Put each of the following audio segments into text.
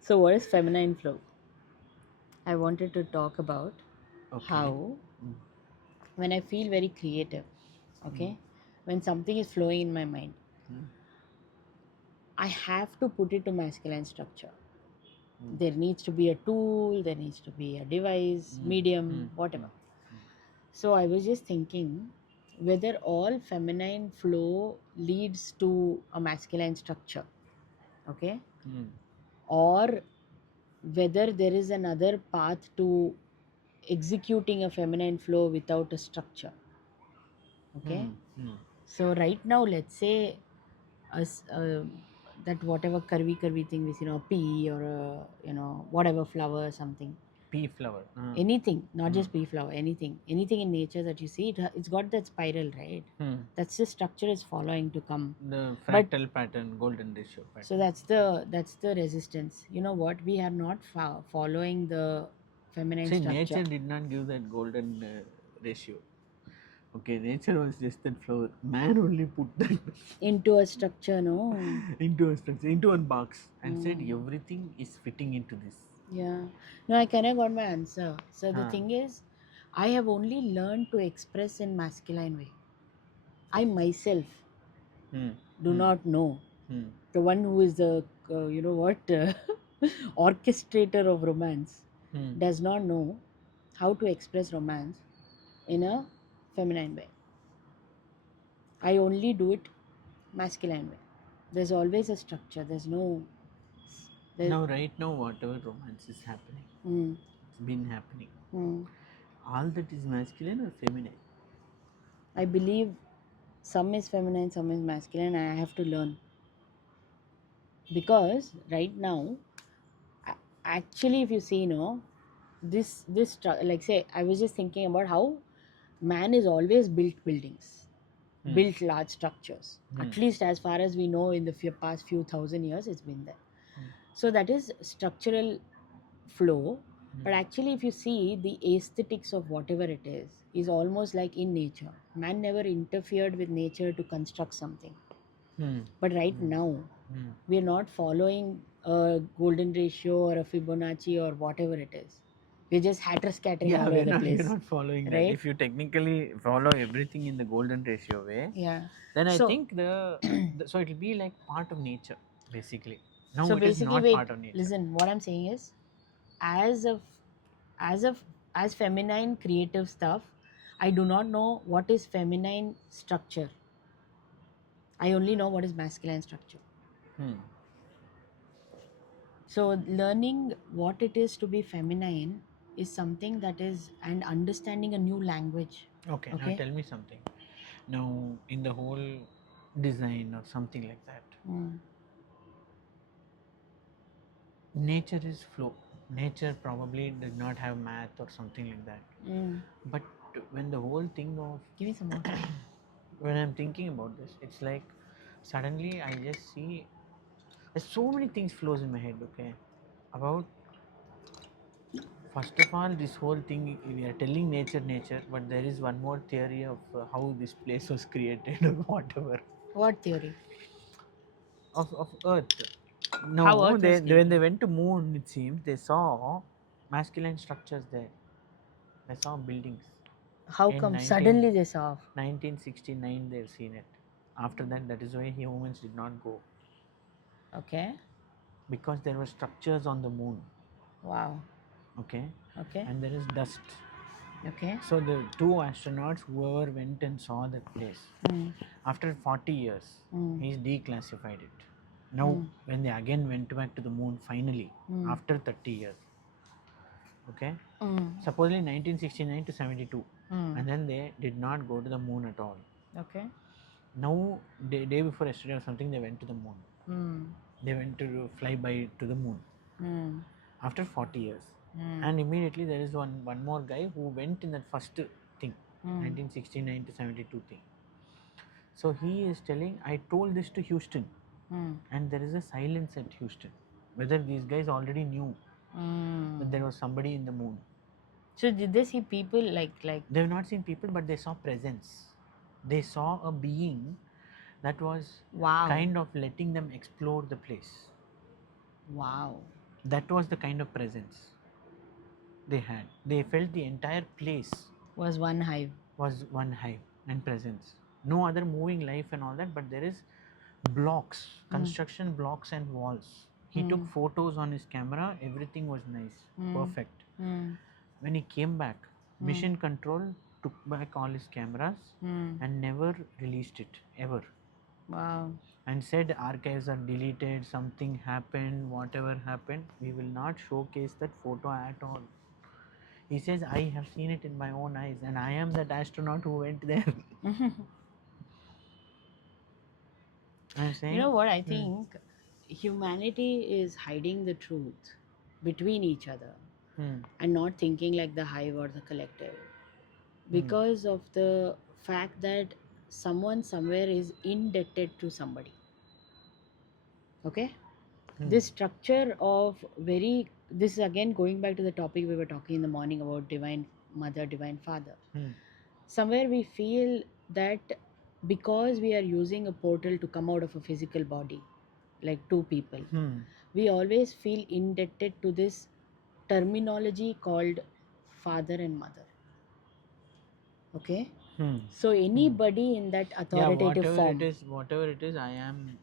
So, what is feminine flow? I wanted to talk about Okay. how, Mm. when I feel very creative, Mm. okay, when something is flowing in my mind, Mm. I have to put it to masculine structure. Mm. There needs to be a tool, there needs to be a device, Mm. Mm. medium, Mm. whatever. Mm. So, I was just thinking whether all feminine flow leads to a masculine structure, okay, Mm. or whether there is another path to executing a feminine flow without a structure. Okay, Mm. Mm. so right now let's say us that whatever curvy thing is, a pea or a, whatever flower or something, Pea flower. anything, not Mm. just pea flower, anything in nature that you see, it's got that spiral, right? Mm. That's the structure it's following to come. The But fractal pattern, golden ratio so pattern. that's the resistance. You know what, we are not following the feminine See, structure nature did not give that golden ratio. Okay, nature was just that flower. Man only put that into a structure, no. into a structure, into one box, and said Mm. everything is fitting into this. Yeah. No, I kind of got my answer. So the Huh. thing is, I have only learned to express in masculine way. I myself Hmm. do Hmm. not know. Hmm. The one who is the, orchestrator of romance Hmm. does not know how to express romance in a feminine way. I only do it masculine way. There's always a structure. There's no. There, Now, right now, whatever romance is happening, mm, it's been happening. mm. All that is masculine or feminine? I believe some is feminine, some is masculine, and I have to learn because right now, a- actually, if you see, like say, I was just thinking about how man is always built buildings, Hmm. built large structures. Hmm. At least as far as we know, in the past few thousand years, it's been there. So that is structural flow. Hmm. But actually, if you see the aesthetics of whatever it is almost like in nature. Man never interfered with nature to construct something. Hmm. But right Hmm. now, Hmm. we are not following a golden ratio or a Fibonacci or whatever it is. We're just hatter scattering Yeah, all over the we're place, not following that. right? If you technically follow everything in the golden ratio way, Yeah. then I So, think the so it will be like part of nature basically. so No, it is basically, not wait. part of nature. Listen, what I'm saying is, as of, as of, as feminine creative stuff, I do not know what is feminine structure. I only know what is masculine structure. Hmm. So learning what it is to be feminine is something that is, and understanding a new language. Okay, now Okay. tell me something. Now, in the whole design or something like that, Mm. nature is flow. Nature probably did not have math or something like that. Mm. But when the whole thing of Give me some water. when I'm thinking about this, it's like suddenly I just see there's so many things flows in my head. Okay, about first of all, this whole thing we are telling nature, but there is one more theory of how this place was created or whatever What theory? of Earth. How No, Earth was when they created? went to moon, it seems they saw masculine structures there. They saw buildings How in come suddenly they saw? 1969. They've seen it. After that, that is why humans did not go Okay. because there were structures on the moon. Wow. Okay, Okay. and there is dust. Okay. So the two astronauts, whoever went and saw that place, Mm. after 40 years, Mm. he's declassified it. Now, Mm. when they again went back to the moon, finally, Mm. after 30 years, okay, Mm. supposedly 1969 to 72, Mm. and then they did not go to the moon at all. Okay. Now, day before yesterday or something, they went to the moon. Mm. They went to fly by to the moon Mm. after 40 years. Mm. And immediately there is one more guy who went in that first thing, Mm. 1969 to 72 thing. So he is telling, I told this to Houston, Mm. and there is a silence at Houston. Whether these guys already knew that Mm. there was somebody in the moon. So did they see people like? They have not seen people, but they saw presence. They saw a being That was Wow. kind of letting them explore the place. Wow. That was the kind of presence they had. They felt the entire place Was one hive. was one hive and presence. No other moving life and all that, but there is blocks, construction blocks and walls. He took photos on his camera, everything was nice, perfect. Mm. When he came back, Mission Control took back all his cameras and never released it ever. Wow. And said archives are deleted, something happened, whatever happened, we will not showcase that photo at all. He says, I have seen it in my own eyes, and I am that astronaut who went there. I'm saying, You know what? I think humanity is hiding the truth between each other hmm, and not thinking like the hive or the collective hmm, because of the fact that someone somewhere is indebted to somebody. Okay? hmm, This structure of this is again going back to the topic we were talking in the morning about divine mother, divine father. hmm, Somewhere we feel that because we are using a portal to come out of a physical body, like two people, hmm, we always feel indebted to this terminology called father and mother. Okay? hmm. So anybody in that Yeah, authoritative form, whatever it is, I'm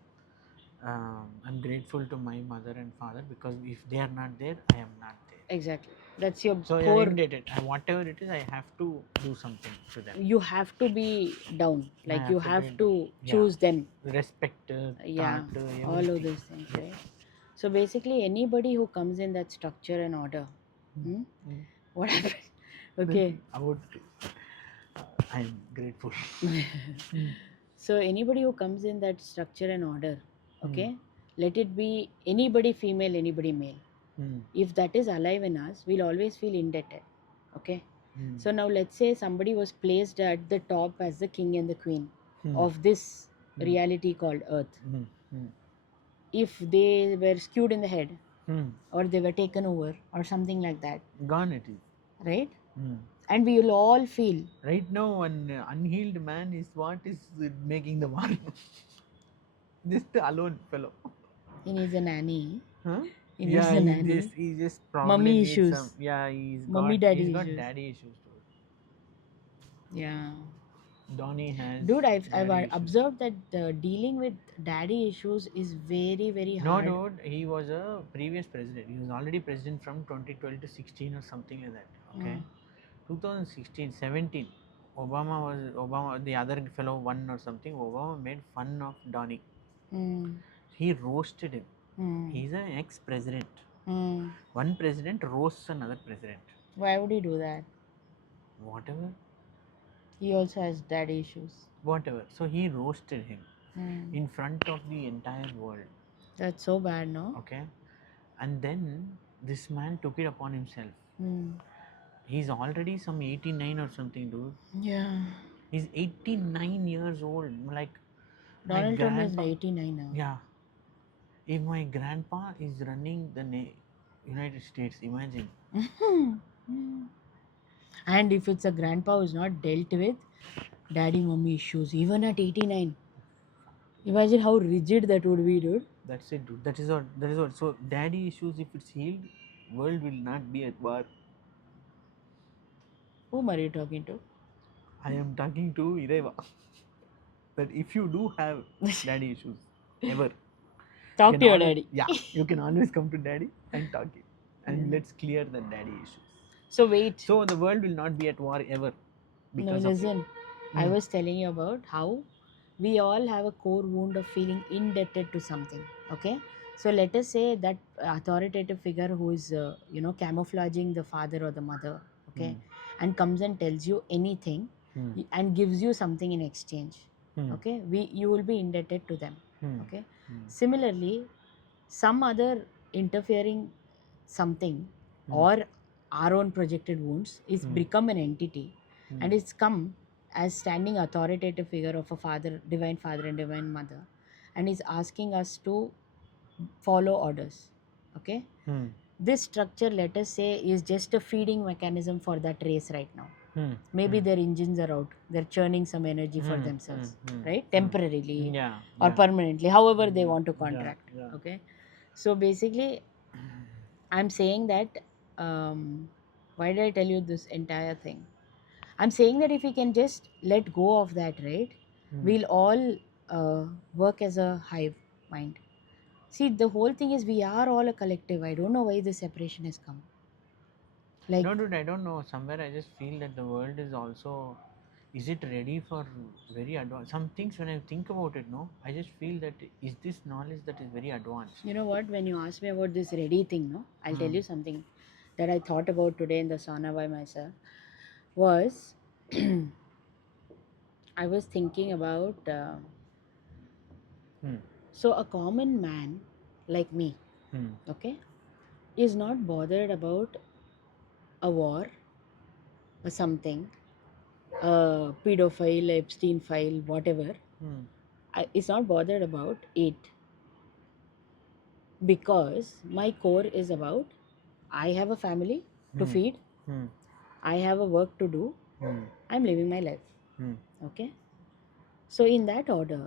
grateful to my mother and father, because if they are not there, I am not there. exactly, that's your So you're core. indebted. Whatever it is, I have to do something to them. You have to be down, I like you have to be have done. to Yeah, choose them. respect, Yeah, thought, all of everything. those things, right? So basically anybody who comes in that structure and order, hmm? Mm. What happened? Okay. Nothing about. I'm grateful. So anybody who comes in that structure and order, Hmm. okay, let it be anybody female, anybody male. Hmm. If that is alive in us, we'll always feel indebted. Okay. Hmm. So now let's say somebody was placed at the top as the king and the queen Hmm. of this reality called Earth. Hmm. Hmm. If they were skewed in the head Hmm. or they were taken over or something like that, Gone it is. right? Hmm. And we will all feel Right now, an unhealed man is what is making the war. Just alone fellow. he needs a nanny. Huh? He needs Yeah, a nanny. he just probably Mummy needs some. issues. Yeah, Mummy he's daddy got issues. daddy issues too. Yeah. Donnie has Dude, I've daddy issues. observed that dealing with daddy issues is very, very No, hard. dude, he was a previous president. He was already president from 2012 to 16 or something like that. Okay, Mm. 2016, 17. Obama. The other fellow won or something. Obama made fun of Donnie. Mm. He roasted him. Mm. He's an ex-president. Mm. One president roasts another president. Why would he do that? Whatever, He also has daddy issues. whatever. So he roasted him Mm. in front of the entire world. That's so bad, no? Okay, and then this man took it upon himself. Mm. He's already some 89 or something, dude. Yeah. He's 89 years old. Like my Donald Trump is grandpa. 89 now. Yeah. If my grandpa is running the United States, imagine. And if it's a grandpa who's not dealt with daddy mommy issues, even at 89, imagine how rigid that would be, dude. That's it, dude. That is what. That is what. So, daddy issues, if it's healed, world will not be at war. Whom are you talking to? I am talking to Ireva. That if you do have daddy issues, ever, you Talk can to your always, daddy. yeah, you can always come to daddy and talk it, and Yeah. let's clear the daddy issues. So wait. So the world will not be at war ever No, because of it. listen. I was telling you about how we all have a core wound of feeling indebted to something. Okay. So let us say that authoritative figure who is, camouflaging the father or the mother. Okay. Hmm. And comes and tells you anything Hmm. and gives you something in exchange. Hmm. Okay. You will be indebted to them. Hmm. Okay. Hmm. Similarly, some other interfering something or our own projected wounds is become an entity and it's come as standing authoritative figure of a father, divine father and divine mother, and is asking us to follow orders. Okay. Hmm. This structure, let us say, is just a feeding mechanism for that race right now. Maybe their engines are out, they're churning some energy for themselves, right? Temporarily Yeah, or yeah, permanently, however they want to yeah, contract. yeah. Okay, so basically I'm saying that, why did I tell you this entire thing? I'm saying that if we can just let go of that, right, we'll all work as a hive mind. See, the whole thing is we are all a collective. I don't know why this separation has come. Like, No, dude, I don't know. Somewhere I just feel that the world is also. Is it ready for very advanced? Some things when I think about it, no, I just feel that is this knowledge that is very advanced. you know what? When you ask me about this ready thing, no, I'll tell you something that I thought about today in the sauna by myself. Was I was thinking about Hmm. so a common man like me, Hmm. okay, is not bothered about a war or something, a pedophile, Epstein file, whatever. Hmm. Is not bothered about it because my core is about I have a family to Hmm. feed, Hmm. I have a work to do, Hmm. I'm living my life. Hmm. Okay. So, in that order,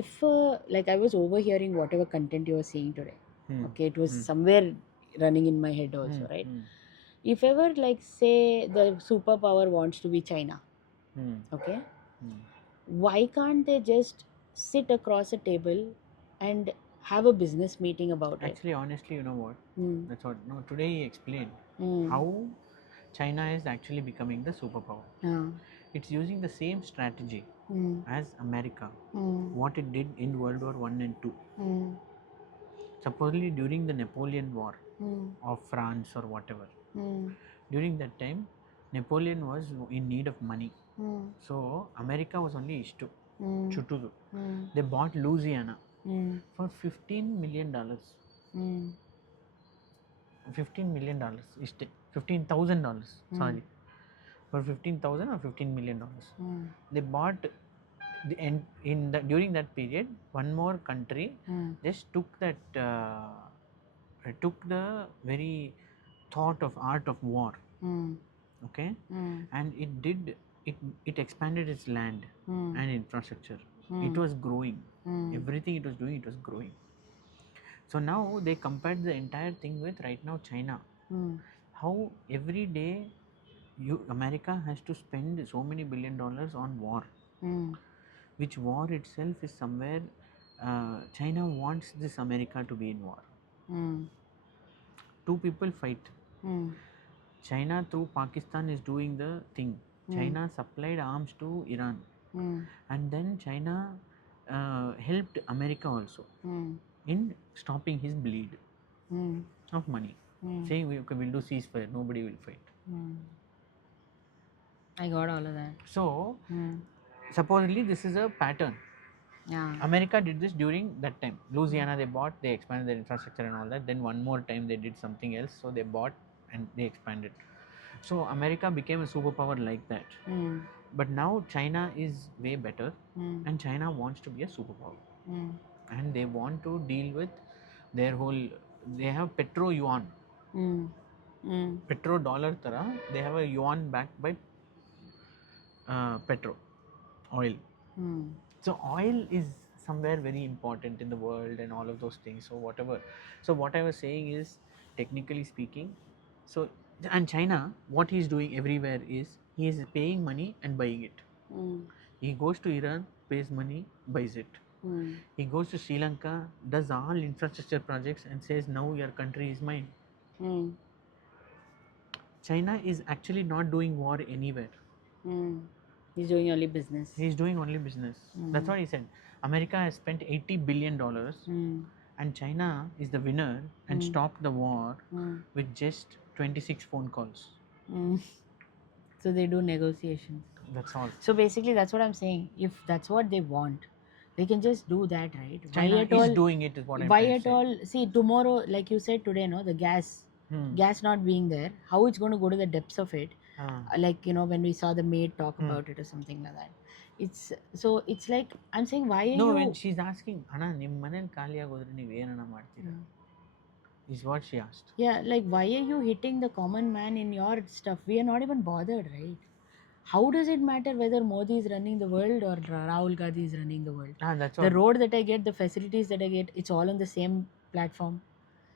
if like I was overhearing whatever content you were saying today, Hmm. okay, it was Hmm. somewhere running in my head Hmm. also, right? Hmm. If ever, like, say the superpower wants to be China, Hmm. okay, Hmm. why can't they just sit across a table and have a business meeting about it? Actually, honestly, you know what? Hmm. That's what. No, today he explained Hmm. how China is actually becoming the superpower. Yeah. It's using the same strategy Hmm. as America, Hmm. what it did in World War One and Two. Hmm. Supposedly during the Napoleon War Hmm. of France or whatever. Hmm. During that time, Napoleon was in need of money. Hmm. So America was only ishtu. Hmm. Chutudu. Hmm. They bought Louisiana Hmm. for $15 million. Hmm. $15 million. $15,000. Hmm. Sorry, for 15,000 or $15 million. Hmm. They bought the in the during that period. One more country Hmm. just took the very thought of art of war. Hmm. Okay, Hmm. and it expanded its land Hmm. and infrastructure. It Hmm. was growing. Hmm. Everything it was doing, it was growing. So now they compared the entire thing with right now China. Hmm. How every day America has to spend so many $1 billion on war, Hmm. which war itself is somewhere China wants this America to be in war. Hmm. Two people fight. Hmm. China through Pakistan is doing the thing. Hmm. China supplied arms to Iran, Hmm. and then China helped America also Hmm. in stopping his bleed Hmm. of money, Hmm. saying we'll do ceasefire, nobody will fight. Hmm. I got all of that. So Hmm. supposedly this is a pattern. Yeah. America did this during that time. Louisiana they bought, they expanded their infrastructure and all that. Then one more time they did something else, so they bought and they expanded. So America became a superpower like that. Hmm. But now China is way better, Hmm. and China wants to be a superpower, Hmm. and they want to deal with their whole. They have petro yuan, Hmm. Hmm. petro dollar tara. They have a yuan backed by petro oil. Hmm. So oil is somewhere very important in the world and all of those things. So whatever. So what I was saying is, technically speaking, so and China, what he's doing everywhere is he is paying money and buying it. Hmm. He goes to Iran, pays money, buys it. Hmm. He goes to Sri Lanka, does all infrastructure projects and says, now your country is mine. Hmm. China is actually not doing war anywhere. Hmm. He's doing only business. He is doing only business. That's what he said. America has spent $80 billion, Hmm. and China is the winner and Hmm. stopped the war Hmm. with just 26 phone calls. Hmm. So they do negotiations. That's all. So basically, that's what I'm saying. If that's what they want, they can just do that, right? Why China at is all? doing it, is what I'm Why trying to at say. all? See, tomorrow, like you said today, no, the gas not being there. How it's going to go to the depths of it? Like when we saw the maid talk about it or something like that. It's like I'm saying, why are No, you? when she's asking, Anna, ನಿಮ್ಮ ಮನೇಲಿ ಖಾಲಿ ಆಗೋದ್ರೆ ನೀವು ಏನನ್ನ ಮಾಡ್ತೀರಾ? Is what she asked. Yeah, like why are you hitting the common man in your stuff? We are not even bothered, right? How does it matter whether Modi is running the world or Rahul Gandhi is running the world? That's The what. road that I get, the facilities that I get, it's all on the same platform.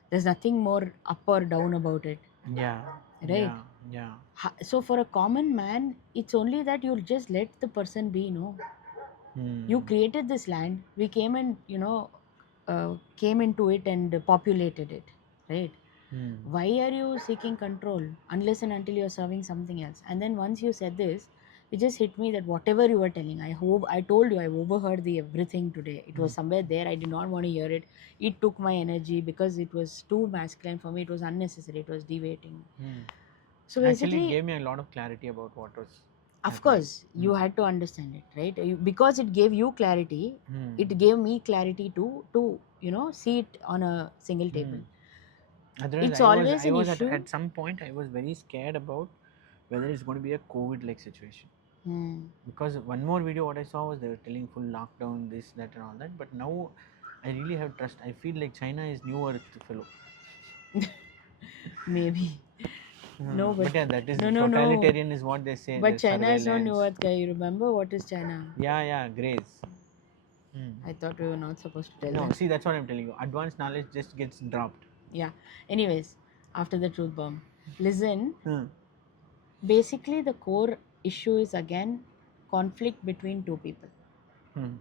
There's nothing more up or down about it, Yeah, right? yeah, yeah. So for a common man, it's only that you'll just let the person be, no? You Hmm. created this land. We came and, came into it and populated it, right? Hmm. Why are you seeking control unless and until you're serving something else? And then once you said this, it just hit me that whatever you were telling, I told you I overheard the everything today. It was Hmm. somewhere there. I did not want to hear it. It took my energy because it was too masculine for me. It was unnecessary. It was deviating. Hmm. So Actually, it basically, gave me a lot of clarity about what was of happening. course, you had to understand it, right? Because it gave you clarity, Hmm. it gave me clarity to see it on a single Hmm. table. Otherwise, It's always I an was issue. at some point I was very scared about whether it's going to be a COVID like situation. Hmm. Because one more video what I saw was they were telling full lockdown, this, that, and all that. But now I really have trust. I feel like China is new Earth fellow. Maybe. No, but But yeah, that is no. totalitarian is what they say. But There's China is not surveillance. New Earth, guy. You remember what is China? Yeah, yeah, grace. Hmm. I thought we were not supposed to tell No, that. see, that's what I'm telling you. Advanced knowledge just gets dropped. Yeah. Anyways, after the truth bomb, listen. Hmm. Basically, the core issue is again conflict between two people. Hmm.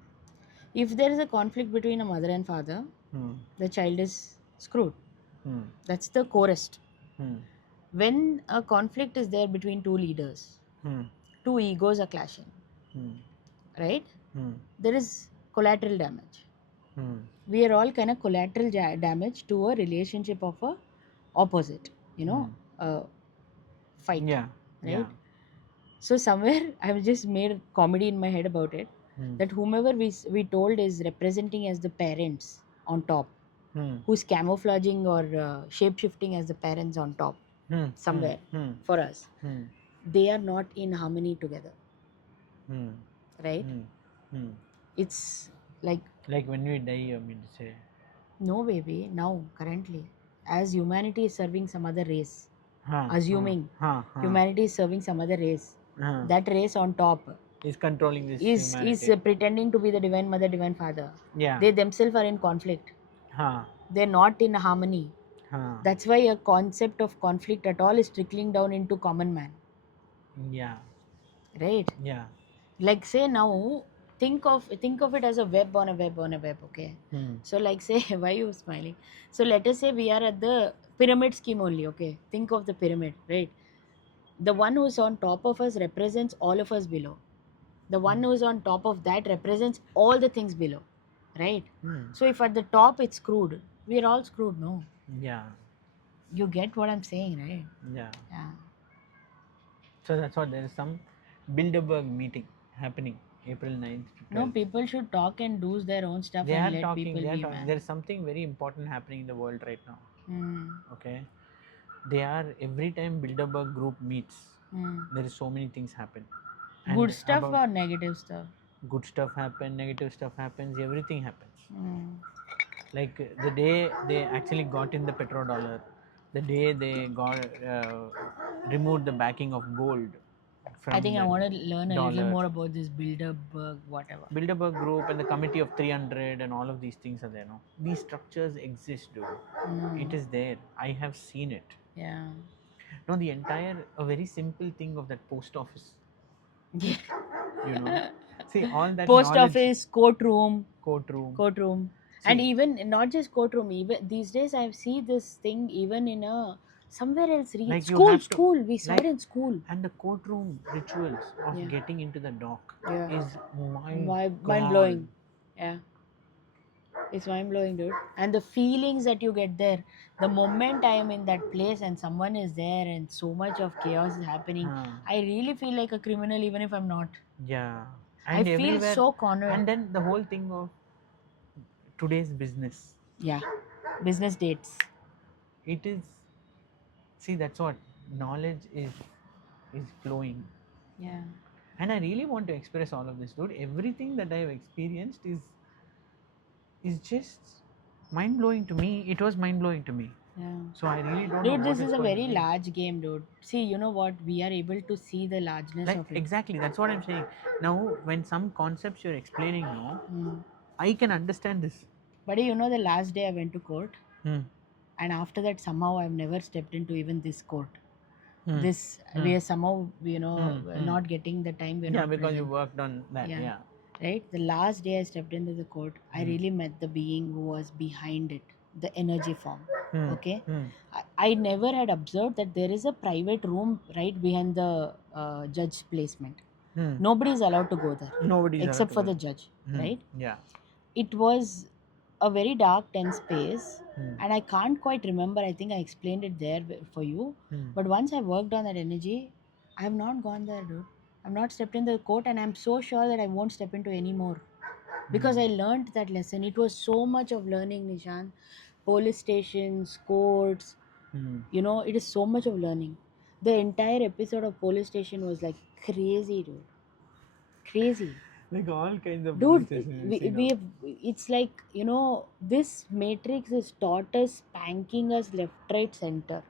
If there is a conflict between a mother and father, Hmm. the child is screwed. Hmm. That's the corest. Hmm. When a conflict is there between two leaders, Hmm. two egos are clashing, Hmm. right? Hmm. There is collateral damage. Hmm. We are all kind of collateral damage to a relationship of a opposite, Hmm. a fight, Yeah. Yeah. right? So somewhere I've just made a comedy in my head about it, Hmm. that whomever we told is representing as the parents on top, Hmm. who's camouflaging or shape shifting as the parents on top Hmm. Hmm. somewhere Hmm. for us, Hmm. they are not in harmony together, Hmm. right? Hmm. Hmm. It's like, Like when we die, I mean to say. no, baby, now currently, as humanity is serving some other race, Huh. Huh. assuming Huh. Huh. humanity is serving some other race, Huh. that race on top Is controlling this is humanity. pretending to be the divine mother, divine father. Yeah. They themselves are in conflict. Huh. They're not in harmony. Huh. That's why a concept of conflict at all is trickling down into common man, Yeah. right? Yeah. Like say now, think of it as a web on a web on a web, okay? Hmm. So like say, why you smiling? So let us say we are at the pyramid scheme only, okay? Think of the pyramid, right? The one who's on top of us represents all of us below. The one who's on top of that represents all the things below, right? Hmm. So if at the top it's screwed, we're all screwed, no? Yeah. You get what I'm saying, right? Yeah. Yeah. So that's what there is some Bilderberg meeting happening April 9th to No, 12th. people should talk and do their own stuff They and are let talking, people they are be, talking. man. There is something very important happening in the world right now. Hmm. Okay. They are every time Bilderberg group meets, Hmm. there is so many things happen. Good And stuff about or negative stuff? good stuff happen, negative stuff happens, everything happens. Hmm. Like the day they actually got in the petrodollar, the day they got removed the backing of gold I from think I the want to learn a little dollar. more about this Bilderberg, whatever. Bilderberg Group and the Committee of 300 and all of these things are there. No, these structures exist, dude. Hmm. It is there. I have seen it. Yeah. No, the entire a very simple thing of that post office. Yeah. You know, see all that Post knowledge, office, courtroom, courtroom. courtroom, and See, even not just courtroom. Even these days, I see this thing even in a somewhere else. like you School, have to, school. We saw it like, in school. and the courtroom rituals of Yeah. getting into the dock Yeah. is my Mind god. blowing. Yeah. It's mind blowing, dude. And the feelings that you get there, the moment I am in that place and someone is there and so much of chaos is happening, Huh. I really feel like a criminal even if I'm not. Yeah, I and feel everywhere, so cornered. and then the whole thing of today's business. Yeah. Business dates. It is, see, that's what knowledge is flowing. Yeah. And I really want to express all of this, dude. Everything that I've experienced is just mind blowing to me. It was mind blowing to me. Yeah. So I really don't know Dude, what this it's is a going to very be. large game, dude. See, you know what? We are able to see the largeness Like of it. exactly, that's what I'm saying. Now, when some concepts you're explaining, no, Mm. I can understand this. But you know, the last day I went to court, Hmm. and after that, somehow I've never stepped into even this court. Hmm. This Hmm. we are somehow, you know, Hmm. Hmm. not getting the time. We're Yeah, not because you present. worked on that. Yeah. Yeah. Right. The last day I stepped into the court, I Hmm. really met the being who was behind it, the energy form. Hmm. Okay. Hmm. I never had observed that there is a private room right behind the judge placement. Hmm. Nobody is allowed to go there Nobody's allowed except to for go the there. judge, Hmm. right? Yeah. It was a very dark, tense space, Hmm. and I can't quite remember. I think I explained it there for you. Hmm. But once I worked on that energy, I have not gone there, dude. I've not stepped in the court, and I'm so sure that I won't step into any more because Hmm. I learned that lesson. It was so much of learning, Nishan. Police stations, courts, Hmm. you know, it is so much of learning. The entire episode of police station was like crazy, dude. Crazy. Like all kinds of police Dude, stations you've we, seen we of. it's like, you know, this matrix is taught us, spanking us left, right, center,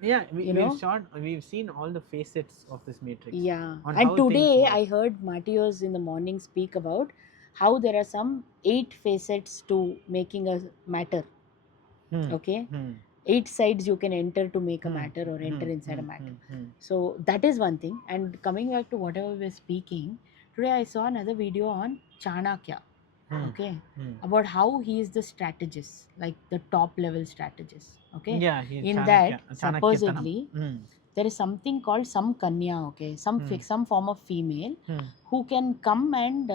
Yeah, you we've know. shot, we've seen all the facets of this matrix Yeah, on and how things today work. I heard Matthias in the morning speak about how there are some 8 facets to making a matter. Hmm. Okay, Hmm. 8 sides you can enter to make a Hmm. matter or enter Hmm. inside Hmm. a matter. Hmm. Hmm. So that is one thing. And coming back to whatever we were speaking, today I saw another video on Chanakya. Hmm. Okay, Hmm. about how he is the strategist, like the top level strategist. Okay, Yeah, he's in that Chanakyatanam. supposedly Hmm. there is something called some kanya. Okay, Hmm. some form of female Hmm. who can come and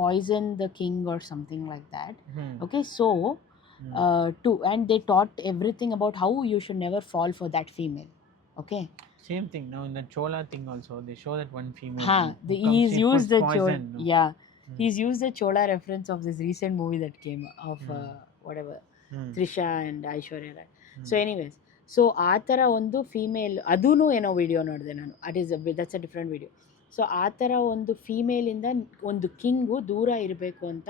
poison the king or something like that. Hmm. Okay, so Hmm. to and they taught everything about how you should never fall for that female. Okay, Same thing. Now in the Chola thing also, they show that one female who comes, he's she used puts the poison. No. yeah, Hmm. he's used the Chola reference of this recent movie that came of Hmm. whatever, Hmm. Trisha and Aishwarya Rai. Hmm. So anyways, so ಆ ಥರ ಒಂದು female ಅದೂ ಏನೋ video ನೋಡಿದೆ ನಾನು. That's a different video. So ಆ ಥರ ಒಂದು ಫೀಮೇಲಿಂದ ಒಂದು ಕಿಂಗು ದೂರ ಇರಬೇಕು ಅಂತ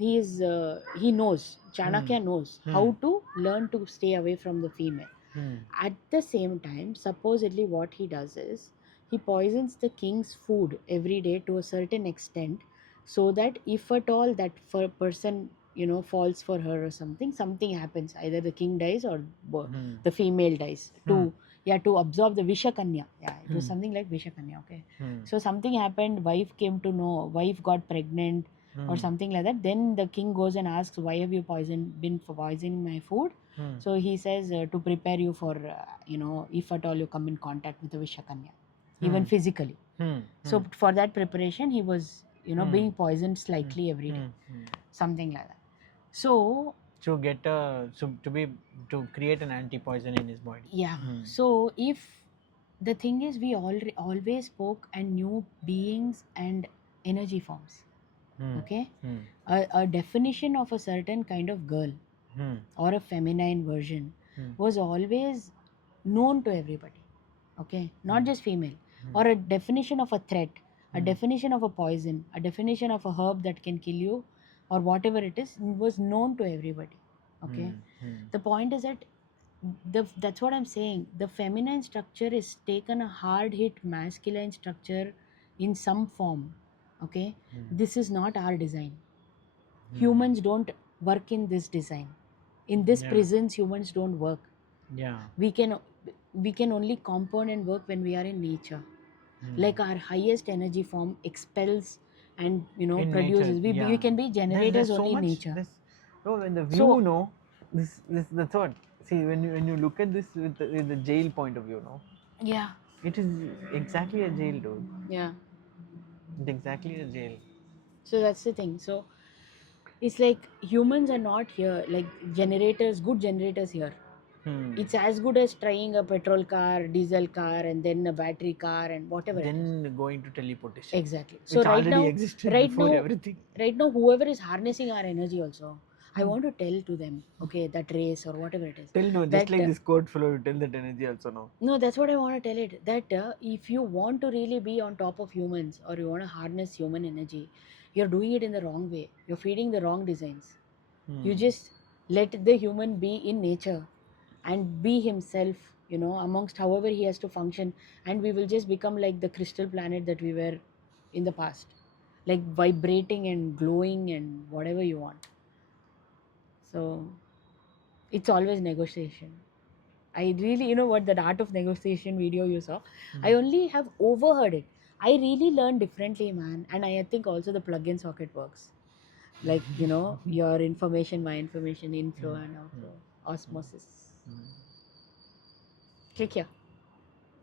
he knows, Hmm. Chanakya knows how Hmm. to learn to stay away from the female. Hmm. At the same time, supposedly what he does is he poisons the king's food every day to a certain extent, so that if at all that person, you know, falls for her or something happens, either the king dies or Hmm. the female dies, to Hmm. yeah, to absorb the vishakanya. Yeah, it was Hmm. something like vishakanya. Okay, Hmm. so something happened, wife came to know, wife got pregnant or Hmm. something like that. Then the king goes and asks, why have you been for poisoning my food? Hmm. So he says, to prepare you for, you know, if at all you come in contact with the Vishakanya, even Hmm. physically. Hmm. So Hmm. for that preparation, he was, you know, Hmm. being poisoned Hmm. slightly every day, Hmm. Hmm. something like that. So To get so to be, to create an anti-poison in his body. yeah, Hmm. so if the thing is, we always spoke and knew beings and energy forms. Hmm. Okay, Hmm. a definition of a certain kind of girl Hmm. or a feminine version Hmm. was always known to everybody. Okay, not Hmm. just female. Hmm. Or a definition of a threat, a Hmm. definition of a poison, a definition of a herb that can kill you, or whatever it is, was known to everybody. Okay, Hmm. Hmm. the point is that that's what I'm saying. The feminine structure is taken a hard hit masculine structure in some form. Okay, Hmm. this is not our design. Hmm. Humans don't work in this design. In this Yeah. prisons, humans don't work. Yeah. we can we can only compound and work when we are in nature. Hmm. Like our highest energy form expels and, you know, In nature, produces. We yeah. can be generators There's so only in much. nature. No, when the view, So no, this the thought. See, when you look at this with the jail point of view, no, yeah, it is exactly a jail, dude. yeah, It's exactly a jail. so that's the thing. So it's like humans are not here like generators, good generators here. Hmm. It's as good as trying a petrol car, diesel car, and then a battery car and whatever it is. Then going to teleportation, Exactly. So which already existed right before now, everything. whoever is harnessing our energy also, I want to tell to them, okay, that race or whatever it is, Tell no, just that like this quote fellow, you tell that energy also no. no, that's what I want to tell it. That if you want to really be on top of humans or you want to harness human energy, you're doing it in the wrong way. You're feeding the wrong designs. You Hmm. just let the human be in nature and be himself, amongst however he has to function, and we will just become like the crystal planet that we were in the past, like vibrating and glowing and whatever you want. So it's always negotiation. I really, what, that art of negotiation video you saw, I only have overheard it. I really learned differently, man. And I think also the plug in socket works. Like, your information, my information, inflow and outflow, osmosis. Click here.